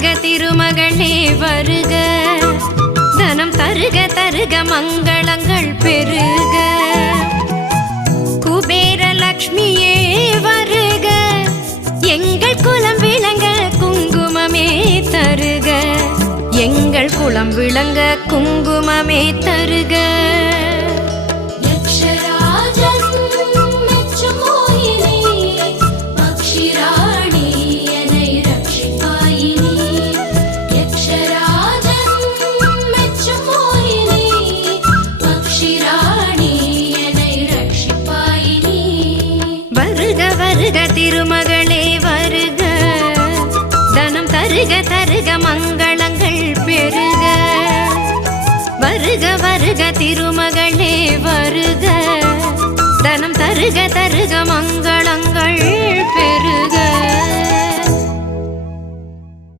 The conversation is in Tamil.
வருக திருமகளே வருக, தனம் தருக தருக மங்களங்கள் பெருக. குபேர லக்ஷ்மியே வருக, எங்கள் குலம் விளங்க குங்குமமே தருக, எங்கள் குலம் விளங்க குங்குமமே தருக. திருமகளே வருக, தனம் தருக தருக மங்களங்கள் பெருக. வருக வருக திருமகளே வருக, தனம் தருக தருக மங்களங்கள் பெருக.